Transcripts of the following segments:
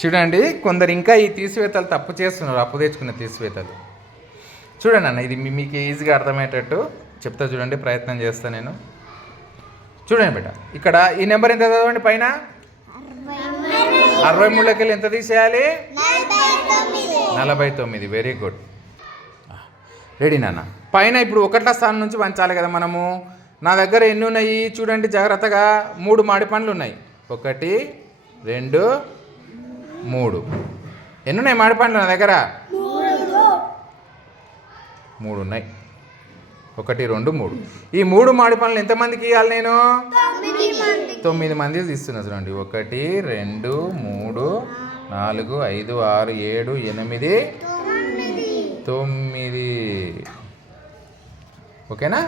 చూడండి, కొందరు ఇంకా ఈ తీసివేతలు తప్పు చేస్తున్నారు, అప్పు తెచ్చుకున్న తీసివేతలు. చూడండి అన్న, ఇది మీకు ఈజీగా అర్థమయ్యేటట్టు చెప్తా చూడండి, ప్రయత్నం చేస్తాను నేను. చూడండి బిడ్డ, ఇక్కడ ఈ నెంబర్ ఎంత చదవండి. పైన 63లోకి వెళ్ళి ఎంత తీసేయాలి? 49. వెరీ గుడ్, రెడీ నాన్న. పైన ఇప్పుడు 1వ స్థానం నుంచి వంచాలి కదా మనము. నా దగ్గర ఎన్ని ఉన్నాయి చూడండి జాగ్రత్తగా. 3 మాడి పండ్లు ఉన్నాయి. 1, 2, 3. ఎన్ని ఉన్నాయి మాడి పండ్లు నా దగ్గర? 3 ఉన్నాయి. 1, 2, 3. ఈ 3 మాడి పండ్లు ఎంతమందికి ఇవ్వాలి నేను? 9 మందికి తీస్తున్నా చూడండి. 1, 2, 3, 4, 5, 6, 7, 8, 9. ఓకేనా?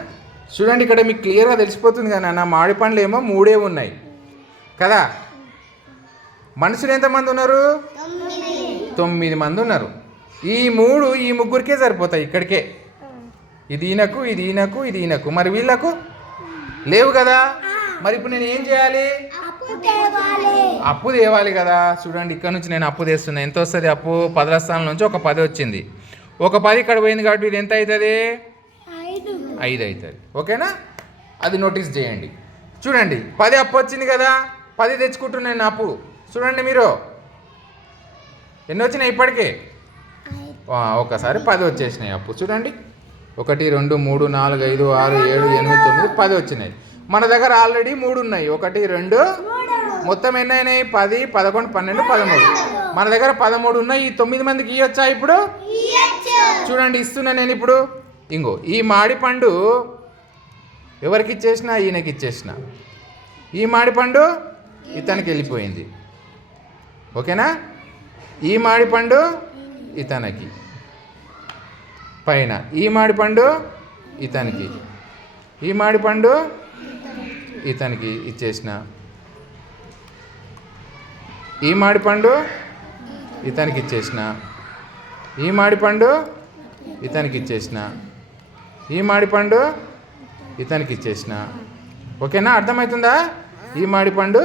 చూడండి, ఇక్కడ మీకు క్లియర్గా తెలిసిపోతుంది కదా నా మాడి పండ్లు ఏమో 3 ఉన్నాయి కదా. మనుషులు ఎంతమంది ఉన్నారు? 9 మంది ఉన్నారు. ఈ 3 ఈ ముగ్గురికే సరిపోతాయి ఇక్కడికే. ఇది ఈయనకు, ఇది ఈయనకు, ఇది ఈయనకు. మరి వీళ్ళకు లేవు కదా. మరి ఇప్పుడు నేను ఏం చేయాలి? అప్పు తేవాలి కదా. చూడండి, ఇక్కడ నుంచి నేను అప్పు తెస్తున్నా. ఎంత వస్తుంది అప్పు? 10వ స్థానం నుంచి ఒక 10 వచ్చింది. ఒక 10 ఇక్కడ పోయింది కాబట్టి ఇది ఎంత అవుతుంది? 5 అవుతుంది. ఓకేనా? అది నోటీస్ చేయండి. చూడండి, 10 అప్పు వచ్చింది కదా. 10 తెచ్చుకుంటున్నాను నేను అప్పు. చూడండి మీరు ఎన్ని వచ్చినాయి ఇప్పటికే? ఒకసారి 10 వచ్చేసినాయి అప్పు. చూడండి, 1, 2, 3, 4, 5, 6, 7, 8, 9, 10 వచ్చినాయి. మన దగ్గర ఆల్రెడీ 3 ఉన్నాయి. 1, 2, మొత్తం ఎన్ని అయినాయి? 10, 11, 12, 13. మన దగ్గర 13 ఉన్నాయి. ఈ 9 మందికి ఇవ్వచ్చా ఇప్పుడు? చూడండి, ఇస్తున్నా నేను ఇప్పుడు. ఇంకో ఈ మాడి పండు ఎవరికి ఇచ్చేసిన? ఈయనకి ఇచ్చేసిన. ఈ మాడి పండు ఇతనికి వెళ్ళిపోయింది. ఓకేనా? ఈ మాడి పండు ఇతనికి. పైన ఈ మాడి పండు ఇతనికి. ఈ మాడి పండు ఇతనికి ఇచ్చేసిన. ఈ మాడి పండు ఇతనికి ఇచ్చేసిన. ఈ మాడి పండు ఇతనికి ఇచ్చేసిన. ఈ మాడి పండు ఇతనికి ఇచ్చేసిన. ఓకేనా? అర్థమవుతుందా? ఈ మాడి పండు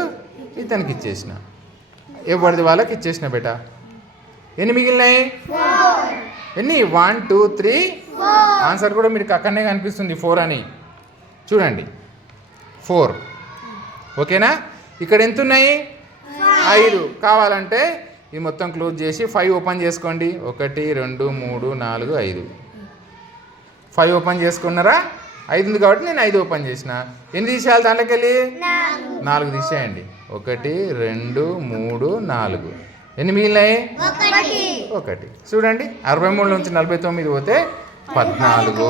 ఇతనికి ఇచ్చేసిన. ఎవరిది వాళ్ళకి ఇచ్చేసిన బేట. ఎన్ని మిగిలినాయి? ఎన్ని? 1, 2, 3. ఆన్సర్ కూడా మీకు అక్కడనే కనిపిస్తుంది 4 అని. చూడండి, 4. ఓకేనా? ఇక్కడ ఎంత ఉన్నాయి? 5. కావాలంటే ఇది మొత్తం క్లోజ్ చేసి 5 ఓపెన్ చేసుకోండి. 1, 2, 3, 4, 5. 5 ఓపెన్ చేసుకున్నారా? 5 ఉంది కాబట్టి నేను 5 ఓపెన్ చేసిన. ఎన్ని తీసేయాలి దాంట్లోకి వెళ్ళి? 4 తీసేయండి. 1, 2, 3, 4. ఎన్ని మిగిలినాయి? 1. చూడండి, 63 నుంచి 49 పోతే 14.